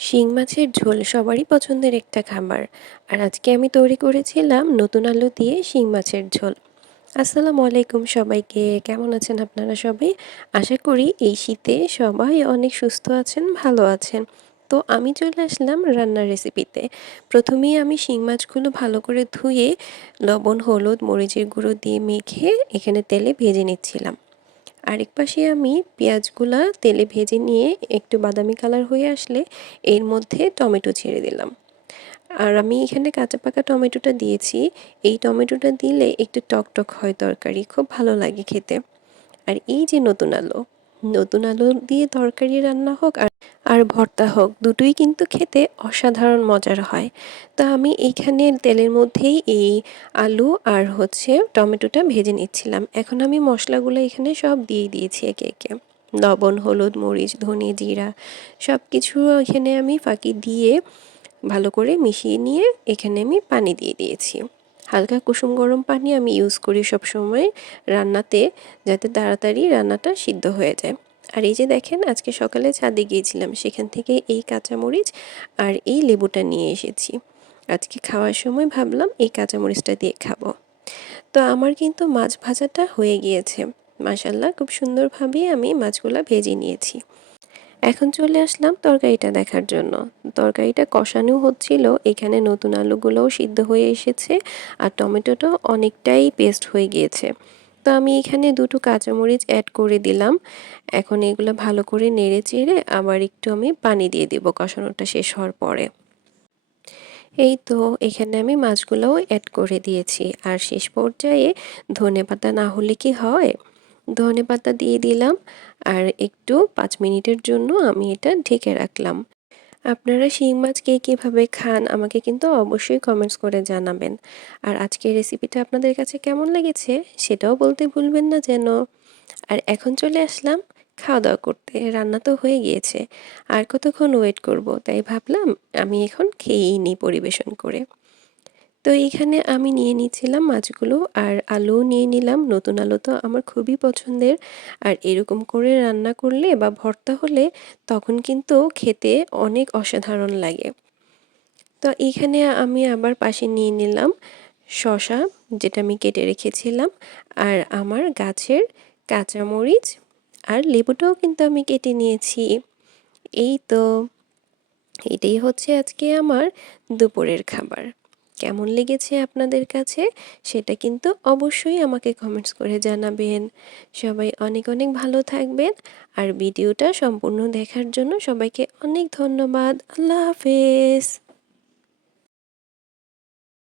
শিং মাছের ঝোল সবারই পছন্দের একটা খাবার। আর আজকে আমি তৈরি করেছিলাম নতুন আলু দিয়ে শিং মাছের ঝোল। আসসালামু আলাইকুম সবাইকে, কেমন আছেন আপনারা সবাই? আশা করি এই শীতে সবাই অনেক সুস্থ আছেন, ভালো আছেন। তো আমি চলে আসলাম রান্নার রেসিপিতে। প্রথমেই আমি শিং মাছগুলো ভালো করে ধুয়ে লবণ, হলুদ, মরিচের গুঁড়ো দিয়ে মেখে এখানে তেলে ভেজে নিচ্ছিলাম। আরেক পাশে আমি পেঁয়াজগুলা তেলে ভেজে নিয়ে একটু বাদামি কালার হয়ে আসলে এর মধ্যে টমেটো ছেড়ে দিলাম। আর আমি এখানে কাঁচা পাকা টমেটোটা দিয়েছি। এই টমেটোটা দিলে একটু টক টক হয় তরকারি, খুব ভালো লাগে খেতে। আর এই যে নতুন আলু নতুন আলু দিয়ে তরকারি রান্না হোক আর আর ভর্তা হোক, দুটোই কিন্তু খেতে অসাধারণ মজার হয়। তা আমি এইখানে তেলের মধ্যেই এই আলু আর হচ্ছে টমেটোটা ভেজে নিচ্ছিলাম। এখন আমি মশলাগুলো এখানে সব দিয়ে দিয়েছি একে একে। লবণ, হলুদ, মরিচ, ধনে জিরা সব কিছু এখানে আমি ফাঁকি দিয়ে ভালো করে মিশিয়ে নিয়ে এখানে আমি পানি দিয়ে দিয়েছি। হালকা কুসুম গরম পানি আমি ইউজ করি সব সময় রান্নাতে, যাতে তাড়াতাড়ি রান্নাটা সিদ্ধ হয়ে যায়। আর এই যে দেখেন, আজকে সকালে ছাদে গিয়েছিলাম, সেখান থেকে এই কাঁচামরিচ আর এই লেবুটা নিয়ে এসেছি। আজকে খাওয়ার সময় ভাবলাম এই কাঁচামরিচটা দিয়ে খাব। তো আমার কিন্তু মাছ ভাজাটা হয়ে গিয়েছে। মাসাল্লাহ খুব সুন্দরভাবে আমি মাছগুলা ভেজে নিয়েছি। এখন চলে আসলাম তরকারিটা দেখার জন্য। তরকারিটা কষানো হচ্ছিল, এখানে নতুন আলুগুলোও সিদ্ধ হয়ে এসেছে আর টমেটোটাও অনেকটাই পেস্ট হয়ে গিয়েছে। তো আমি এখানে দুটো কাঁচামরিচ অ্যাড করে দিলাম। এখন এগুলো ভালো করে নেড়ে চেড়ে আবার একটু আমি পানি দিয়ে দেব কষানোটা শেষ হওয়ার পরে। এই তো এখানে আমি মাছগুলোও অ্যাড করে দিয়েছি। আর শেষ পর্যায়ে ধনে পাতা না হলে কি হয়? ধনে পাতা দিয়ে দিলাম আর একটু পাঁচ মিনিটের জন্য আমি এটা ঢেকে রাখলাম। আপনারা শিং মাছ কে কীভাবে খান আমাকে কিন্তু অবশ্যই কমেন্টস করে জানাবেন। আর আজকের রেসিপিটা আপনাদের কাছে কেমন লেগেছে সেটাও বলতে ভুলবেন না যেন। আর এখন চলে আসলাম খাওয়া দাওয়া করতে। রান্না তো হয়ে গিয়েছে। আর কতক্ষণ ওয়েট করব? তাই ভাবলাম আমি এখন খেয়েই নিই পরিবেশন করে। তো এইখানে আমি নিয়ে নিচ্ছিলাম মাছগুলো আর আলুও নিয়ে নিলাম। নতুন আলু তো আমার খুবই পছন্দের। আর এরকম করে রান্না করলে বা ভর্তা হলে তখন কিন্তু খেতে অনেক অসাধারণ লাগে। তো এইখানে আমি আবার পাশে নিয়ে নিলাম শশা যেটা আমি কেটে রেখেছিলাম। আর আমার গাছের কাঁচামরিচ আর লেবুটাও কিন্তু আমি কেটে নিয়েছি। এই তো, এটাই হচ্ছে আজকে আমার দুপুরের খাবার। কেমন লেগেছে আপনাদের কাছে সেটা কিন্তু অবশ্যই আমাকে কমেন্টস করে জানাবেন। সবাই অনেক অনেক ভালো থাকবেন আর ভিডিওটা সম্পূর্ণ দেখার জন্য সবাইকে অনেক ধন্যবাদ। আল্লাহ হাফেজ।